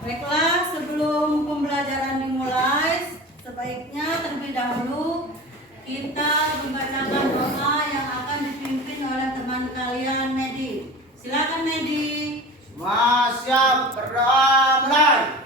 Baiklah, sebelum pembelajaran dimulai, sebaiknya terlebih dahulu kita membacakan doa yang akan dipimpin oleh teman kalian, Medi. Silakan, Medi. Semua siap, berdoa mulai.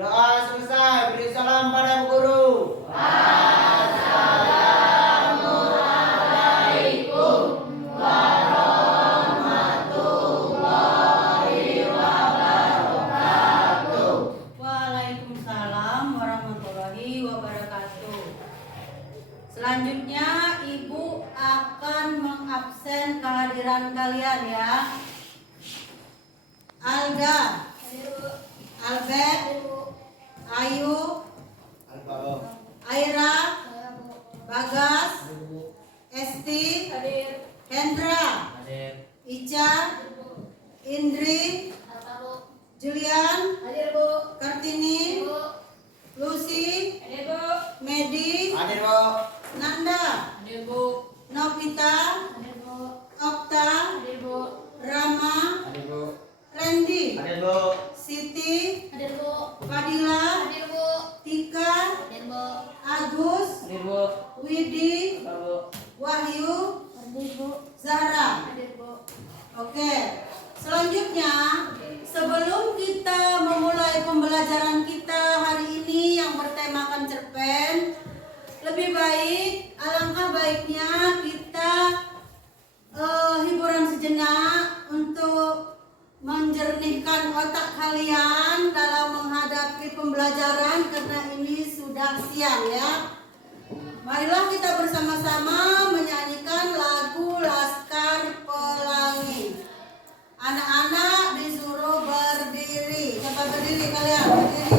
Doa selesai, beri salam pada guru. Waalaikumsalam warahmatullahi wabarakatuh. Selanjutnya Ibu akan mengabsen kehadiran kalian ya. Alda, Albert, Ayu, Aira, Bagas, Esti, Hendra, Ica, Indri, Julian, Kartini, Lucy, Medi, Hadir, Bu. Nanda, Novita, Okta, Rama, Hadir, Bu. Randy, Hadir, Bu. Siti, Fadila, Tika, Agus, Hadir, Bu. Widi, Hadir, Bu. Wahyu, Zahra. Oke, selanjutnya sebelum kita memulai pembelajaran kita hari ini yang bertemakan cerpen, lebih baik, alangkah baiknya kita hiburan sejenak untuk menjernihkan otak kalian dalam menghadapi pembelajaran karena ini sudah siang ya. Marilah kita bersama-sama menyanyikan lagu Laskar Pelangi. Anak-anak disuruh berdiri. Siapa berdiri kalian? Berdiri.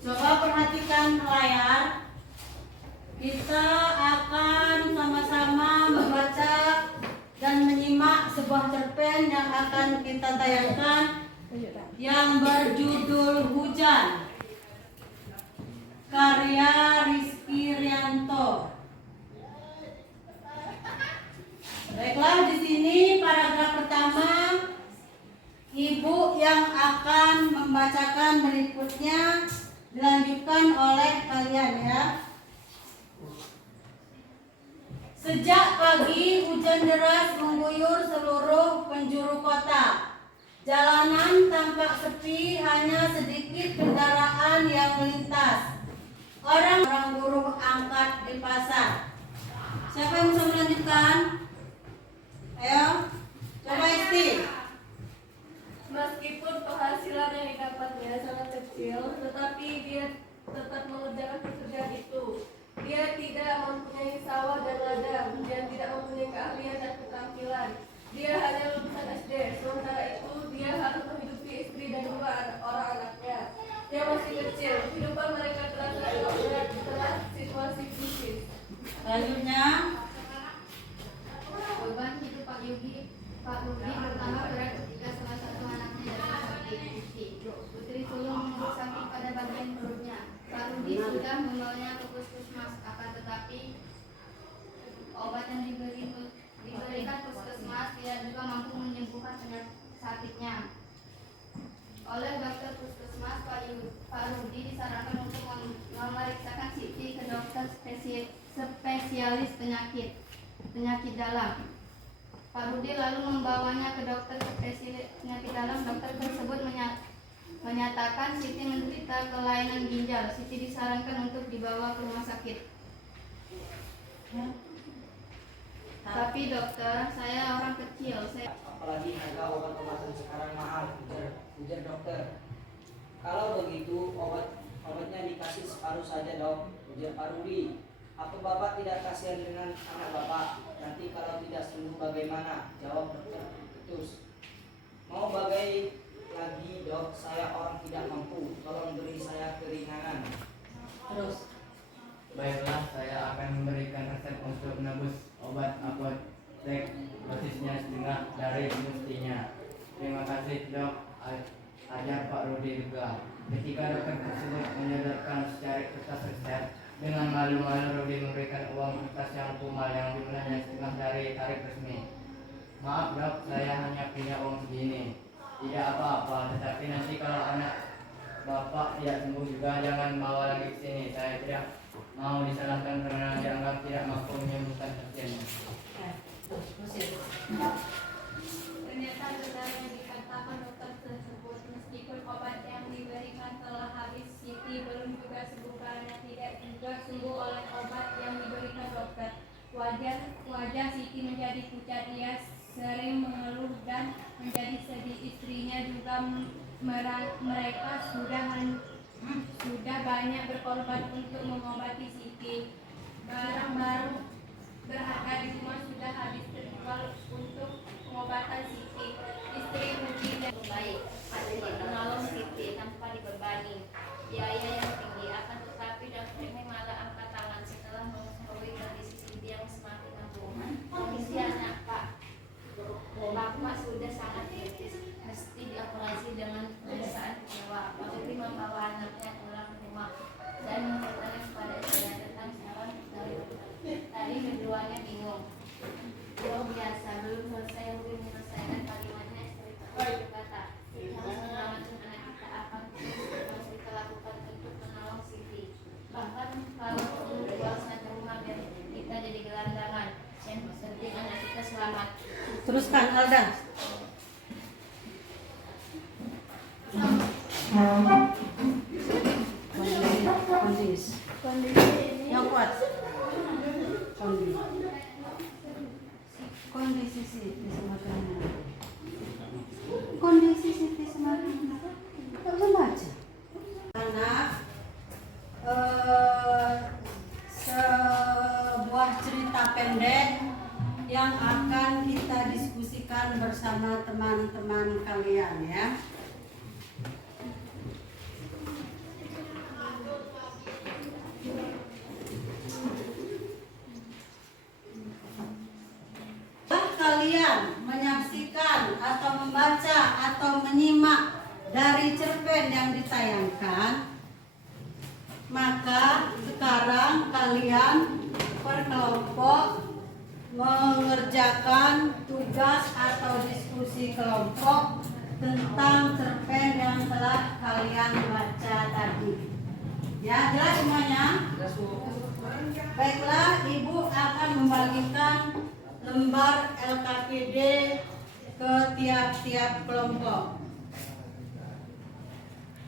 Coba perhatikan layar. Kita akan sama-sama membaca dan menyimak sebuah cerpen yang akan kita tayangkan yang berjudul Hujan, karya Rizky Rianto. Baiklah, di sini paragraf pertama, ibu yang akan membacakan berikutnya dilanjutkan oleh kalian ya. Sejak pagi hujan deras mengguyur seluruh penjuru kota. Jalanan tampak sepi, hanya sedikit kendaraan yang melintas. Orang buruh angkat di pasar. Siapa yang bisa melanjutkan? Ayo, coba Isti. Meskipun penghasilan yang didapatnya sangat kecil, tetapi dia tetap mengerjakan pekerjaan itu. Dia tidak mempunyai sawah dan ladang, dia tidak mempunyai keahlian dan keterampilan. Dia hanya lulusan SD, sementara itu dia harus menghidupi istri dan dua orang anaknya. Dia masih kecil, kehidupan mereka terasa berat di tengah situasi krisis. Selanjutnya, Beban hidup Pak Rudi bertambah berat ketika salah satu anaknya jatuh sakit. Putri sulung mengeluh sakit pada bagian perutnya. Pak Rudi sudah membawanya ke puskesmas, akan tetapi obat yang diberikan puskesmas tidak juga mampu menyembuhkan penyakit sakitnya. Oleh dokter puskesmas, Pak Rudi disarankan untuk memeriksakan Siti ke dokter spesialis penyakit dalam. Pak Rudi lalu membawanya ke dokter spesialis penyakit dalam. Dokter tersebut menyatakan Siti menderita kelainan ginjal. Siti disarankan untuk dibawa ke rumah sakit. Tapi dokter, saya orang kecil. Apalagi harga obat-obatan sekarang mahal, ujar dokter. Kalau begitu obatnya dikasih separuh saja dok, ujar Pak Rudi. Apa bapak tidak kasihan dengan anak bapak? Nanti kalau tidak sembuh bagaimana? Jawab dokter Ketus. Mau bagai lagi dok, saya orang tidak mampu. Tolong beri saya keringanan. terus. Baiklah, saya akan memberikan resep untuk menebus obat apotek dosisnya setengah dari mestinya. Terima kasih dok, ajar Pak Rudi juga. Ketika dokter tersebut menyodorkan secari kertas resep, dengan malu-malu Rudi memberikan uang kertas yang kumal yang jumlahnya setengah dari tarif resmi. Maaf dok, saya hanya punya uang segini. Tidak apa-apa, tetapi nanti kalau anak bapak tidak sembuh juga jangan bawa lagi ke sini. Saya tidak mau disalahkan karena dianggap tidak mampu menyembuhkan pasiennya. Ternyata benar yang dikatakan dokter tersebut. Meskipun obat yang diberikan telah habis, Siti belum juga sembuh karena tidak juga sembuh oleh obat yang diberikan dokter. Wajah Siti menjadi pucat. Dia sering mengeluh dan menjadi sedih. Istrinya juga mereka sudah banyak berkorban untuk mengobati Siti. Barang-barang berharga di rumah sudah habis terjual untuk pengobatan Siti. Istri Rudi dan baik, hatinya menolong Siti tanpa dibebani biaya yang tinggi. Akan tetapi dokter ini malah angkat tangan setelah mengetahui kondisi Siti yang semakin lemah. Kondisi anak Bapak sudah sangat kritis, mesti dioperasi dengan pemeriksaan jiwa. Pak Rudi membawa anaknya pulang ke rumah dan menceritakan kepada saya tentang saran dari dokter. Tadi keduanya bingung. Luar biasa, belum selesai Rudi menyelesaikan kalimatnya. Istri Pak Rudi berkata, "Jangan menyelamatkan anak kita, akan terus kita lakukan untuk menolong Siti. Bahkan kalau perlu jual saja rumah dan kita jadi gelandangan. Yang penting anak kita selamat." Teruskan Alda. kuat. Kondisi semakin tak membaca. Anak sebuah cerita pendek yang akan kita diskusikan bersama teman-teman kalian ya. Kalian menyaksikan atau membaca atau menyimak dari cerpen yang ditayangkan, maka sekarang kalian berkelompok mengerjakan tugas atau diskusi kelompok tentang cerpen yang telah kalian baca tadi. Ya, jelas semuanya? Baiklah, Ibu akan membagikan lembar LKPD ke tiap-tiap kelompok.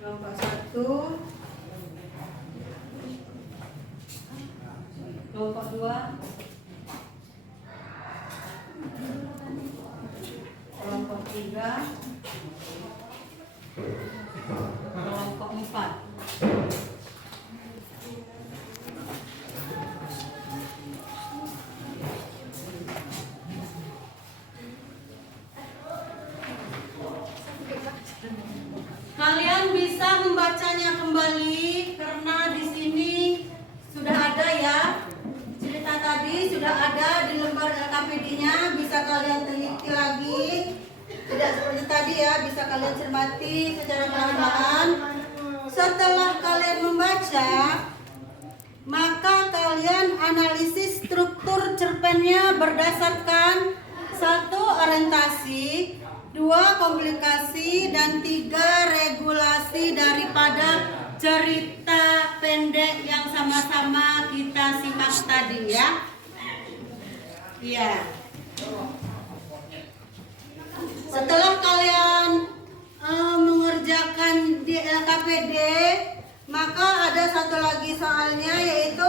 Kelompok 1, kelompok 2, kelompok 3, kelompok 4. Kalian bisa membacanya kembali karena di sini sudah ada ya. Cerita tadi sudah ada di lembar LKPD-nya, bisa kalian teliti lagi. Tidak seperti tadi ya, bisa kalian cermati secara perlahan-lahan. Setelah kalian membaca, maka kalian analisis struktur cerpennya berdasarkan 1. Orientasi, 2. Komplikasi, dan 3. regulasi daripada cerita pendek yang sama-sama kita simak tadi ya. Iya. Setelah kalian mengerjakan di LKPD, maka ada satu lagi soalnya, yaitu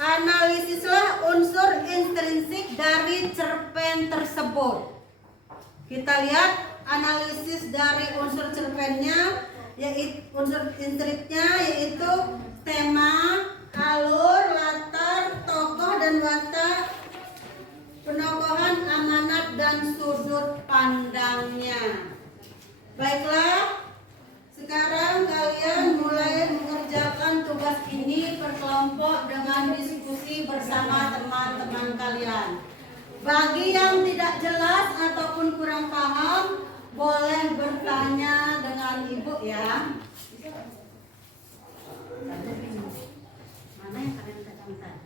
analisislah unsur intrinsik dari cerpen tersebut. Kita lihat analisis dari unsur cerpennya, yaitu unsur intriknya, yaitu tema, alur, latar, tokoh dan watak, penokohan, amanat, dan sudut pandangnya. Baiklah, sekarang kalian mulai mengerjakan tugas ini per kelompok dengan diskusi bersama teman-teman kalian. Bagi yang tidak jelas ataupun kurang paham, boleh bertanya dengan Ibu ya. Mana yang kalian katakan tadi?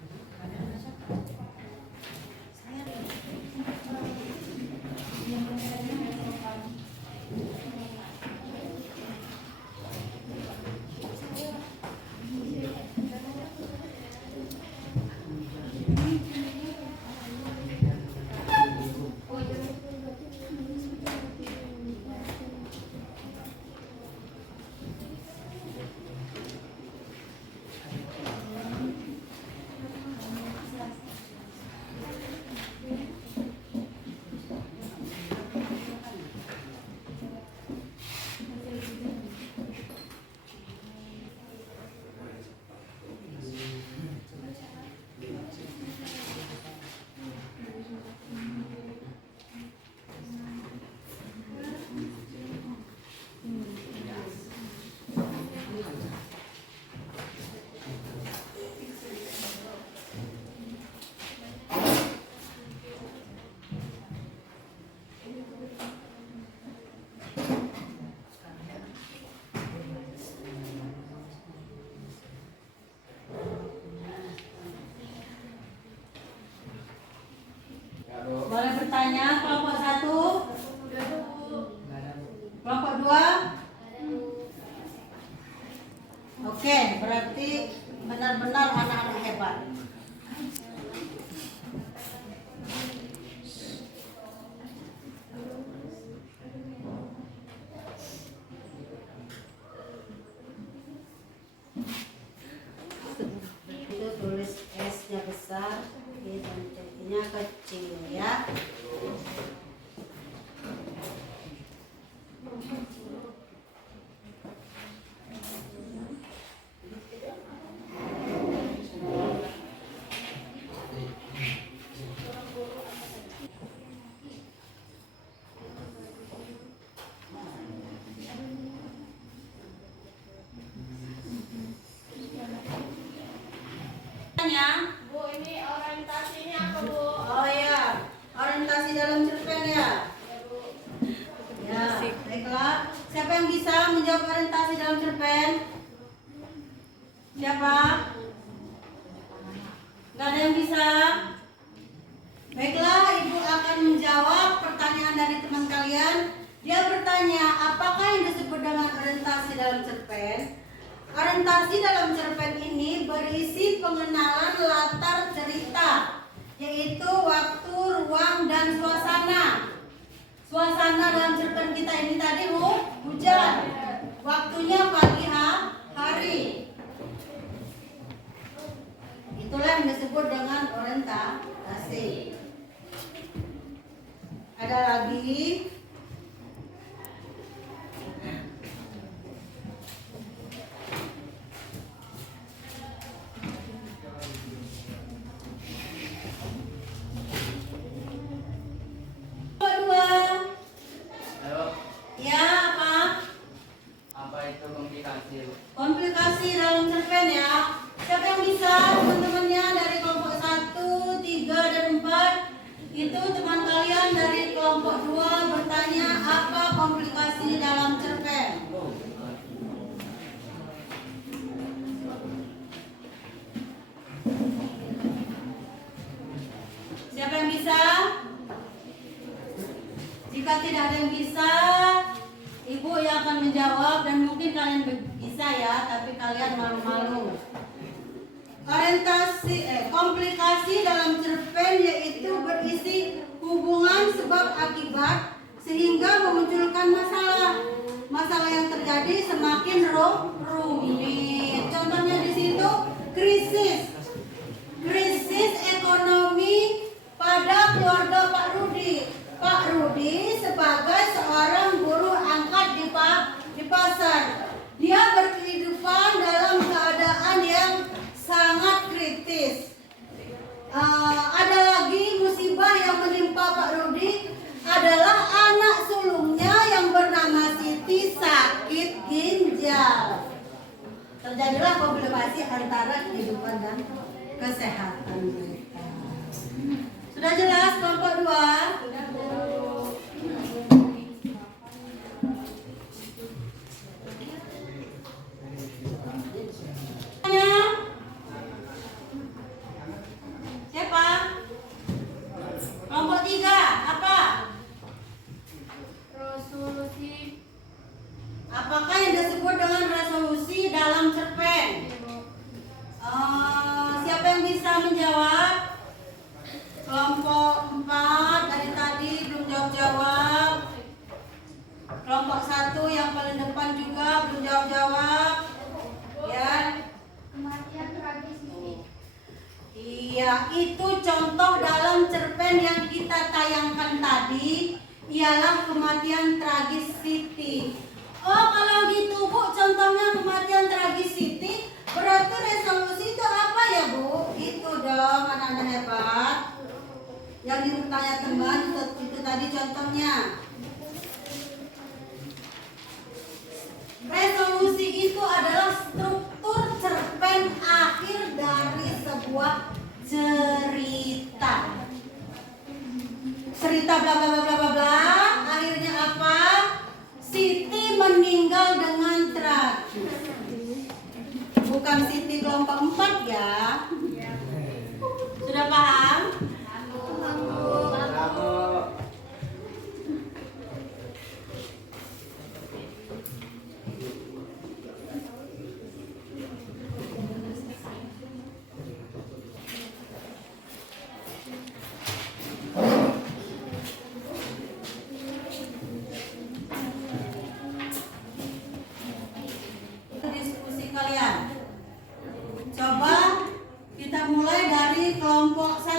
Boleh bertanya kelompok 1, kelompok 2. Oke, berarti benar-benar anak-anak hebat. Itu tulis Siapa yang bisa menjawab orientasi dalam cerpen? Siapa? Gak ada yang bisa? Baiklah, Ibu akan menjawab pertanyaan dari teman kalian. Dia bertanya, apakah yang disebut dengan orientasi dalam cerpen? Orientasi dalam cerpen ini berisi pengenalan latar cerita, yaitu waktu, ruang, dan suasana. Suasana dalam cerpen kita ini tadi hujan. Waktunya pagi hari. Itulah yang disebut dengan orientasi. Ada lagi? Halo, Ya, apa itu komplikasi? komplikasi dalam cerpen ya. Siapa yang bisa? Teman-temannya dari kelompok 1, 3, dan 4. Itu teman kalian dari kelompok 2 bertanya apa komplikasi dalam cerpen. Siapa yang bisa? Jika tidak ada yang bisa, Ibu yang akan menjawab, dan mungkin kalian bisa ya, tapi kalian malu-malu. Komplikasi dalam cerpen yaitu berisi hubungan sebab akibat sehingga memunculkan masalah yang terjadi semakin rumit. Contohnya di situ krisis ekonomi pada keluarga Pak Rudi. Pak Rudi sebagai seorang buruh angkat di pasar, dia berkehidupan dalam keadaan yang sangat kritis. Ada lagi musibah yang menimpa Pak Rudi adalah anak sulungnya yang bernama Siti sakit ginjal. Terjadilah komplikasi antara kehidupan dan kesehatan mereka. Sudah jelas kelompok 2? Siapa? Kelompok 3, apa? Resolusi. Apakah yang disebut dengan resolusi dalam cerpen? Siapa yang bisa menjawab? Kelompok 4 dari tadi belum jawab-jawab. Kelompok 1 yang paling depan juga belum jawab-jawab. Ya. Kematian tragis Siti. Iya, itu contoh dalam cerpen yang kita tayangkan tadi ialah kematian tragis Siti. Oh, kalau gitu Bu, contohnya kematian tragis Siti, berarti resolusi itu apa ya Bu? Itu dong, anak-anak hebat. Yang ditanya teman itu tadi contohnya. Resolusi itu adalah struktur cerpen akhir dari sebuah cerita. Cerita bla bla bla bla bla bla, akhirnya apa? Siti meninggal dengan tragis. Bukan Siti kelompok 4 ya. Sudah paham? Diskusi kalian. Coba kita mulai dari kelompok 1.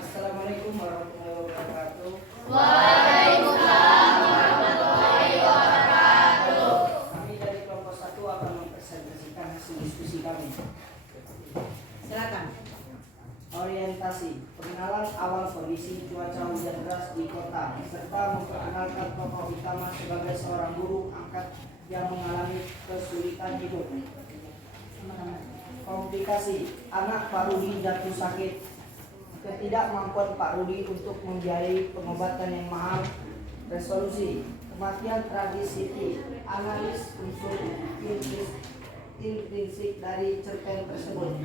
Assalamualaikum warahmatullahi wabarakatuh. Waalaikumsalam warahmatullahi wabarakatuh. Kami dari kelompok 1 akan mempresentasikan hasil diskusi kami. Silakan. Orientasi, pengenalan awal kondisi cuaca hujan deras di kota, serta memperkenalkan tokoh utama sebagai seorang buruh angkat yang mengalami kesulitan hidup. Komplikasi, anak Pak Rudi jatuh sakit. ketidakmampuan Pak Rudi untuk membiayai pengobatan yang mahal. Resolusi kematian tragis Siti, analis unsur intrinsik dari cerpen tersebut.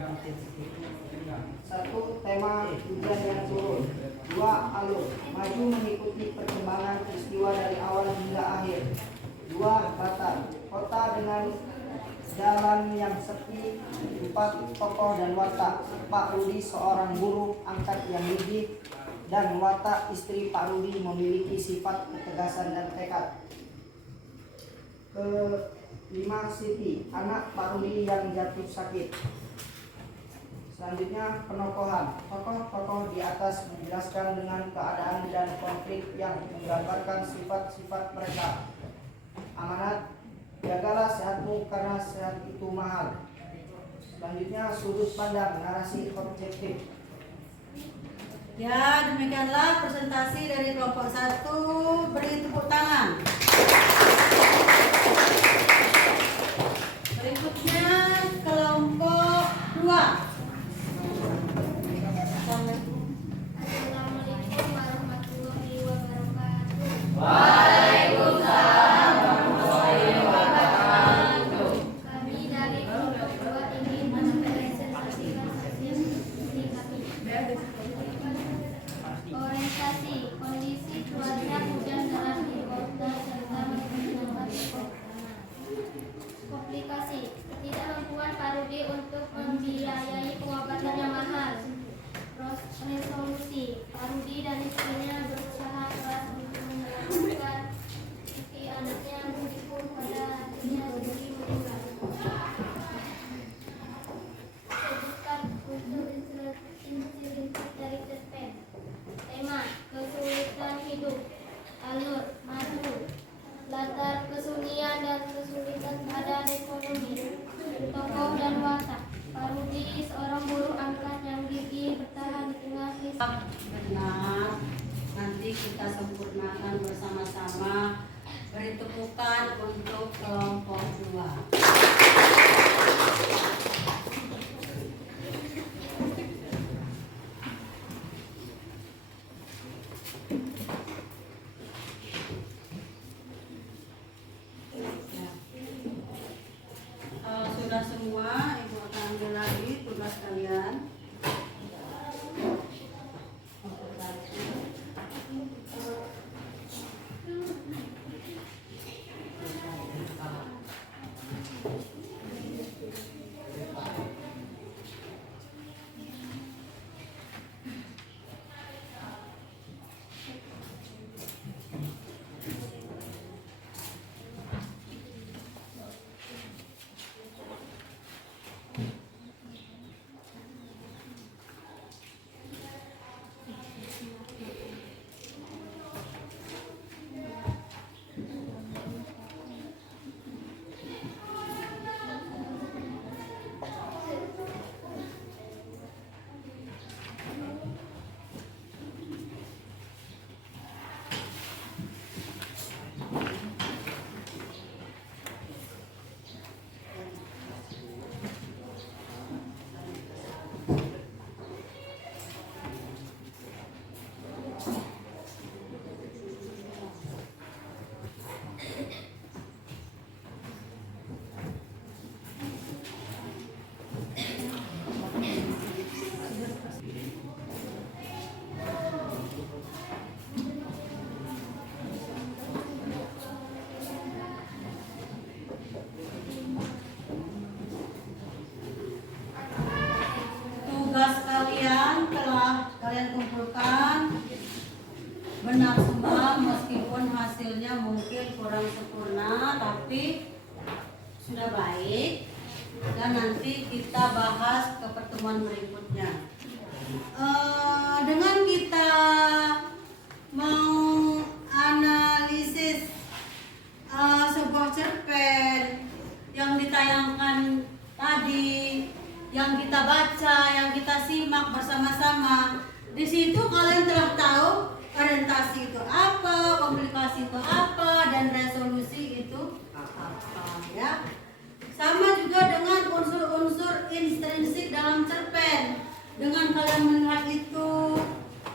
1. Tema hujan yang turun. 2. Alur maju mengikuti perkembangan peristiwa dari awal hingga akhir. 2. Latar kota dengan jalan yang sepi. 4. Tokoh dan watak Pak Rudi seorang guru angkat yang gigih, dan watak istri Pak Rudi memiliki sifat ketegasan dan tekad. 5. Siti, anak Pak Rudi yang jatuh sakit. Selanjutnya penokohan. Tokoh-tokoh di atas menjelaskan dengan keadaan dan konflik yang menggambarkan sifat-sifat mereka. Amanat, jagalah sehatmu karena sehat itu mahal. Selanjutnya sudut pandang narasi objektif. Ya, demikianlah presentasi dari kelompok 1. Beri tepuk tangan. Berikutnya kelompok 2. Assalamualaikum warahmatullahi wabarakatuh. Waalaikumsalam warahmatullahi wabarakatuh. Kami dari kelompok 2 ingin mempresentasikan hasil studi kami. Orientasi kondisi cuaca hujan deras di kota serta masyarakat kota. Komplikasi ketidakmampuan Pak Rudi untuk membiayai pengobatan yang mahal. Resolusi Pak Rudi dan istrinya berusaha keras untuk menyelamatkan si anaknya, meskipun pada akhirnya sendiri meninggal. Sebutkan unsur intrinsik dari cerpen. Tema kesulitan hidup. Alur maju. Latar kesunyian dan kesulitan keadaan ekonomi. Tokoh dan watak Pak Rudi seorang buruh angkat yang gigih bertahan di tengah risiko. Benar. Nanti kita sempurnakan bersama-sama. Beri tepukan untuk kelompok 2. Sudah semua, Ibu akan ambil lagi tugas kalian. Tugas kalian telah kalian kumpulkan benar semua, meskipun hasilnya mungkin kurang sempurna, tapi sudah baik. Dan nanti kita bahas ke pertemuan berikutnya. Dengan kita menganalisis sebuah cerpen yang ditayangkan tadi, yang kita baca, yang kita simak bersama-sama, di situ kalian telah tahu orientasi itu apa, komplikasi itu apa, dan resolusi itu apa, ya. Sama juga dengan unsur-unsur intrinsik dalam cerpen. dengan kalian melihat itu,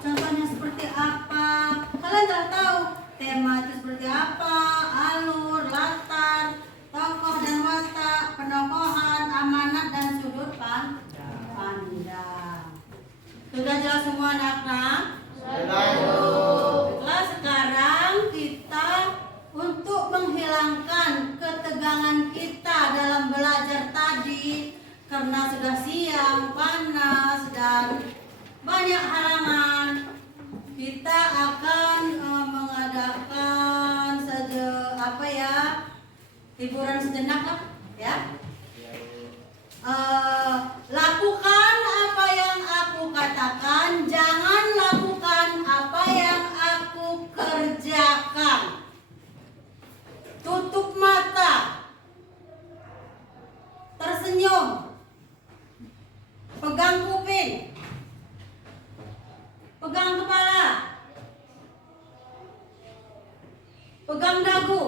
contohnya seperti apa, kalian telah tahu tema itu seperti apa, alur, latar, tokoh dan watak, penokohan, amanat dan sudut pandang. Sudah jelas semua anak-anak? Baiklah, sekarang kita untuk menghilangkan ketegangan kita dalam belajar tadi, karena sudah siang, panas, dan banyak halangan, kita akan mengadakan saja hiburan sejenak lah, ya. Lakukan apa yang aku katakan, jangan lakukan apa yang aku kerjakan. Tutup mata, tersenyum, pegang kuping, pegang kepala, pegang dagu,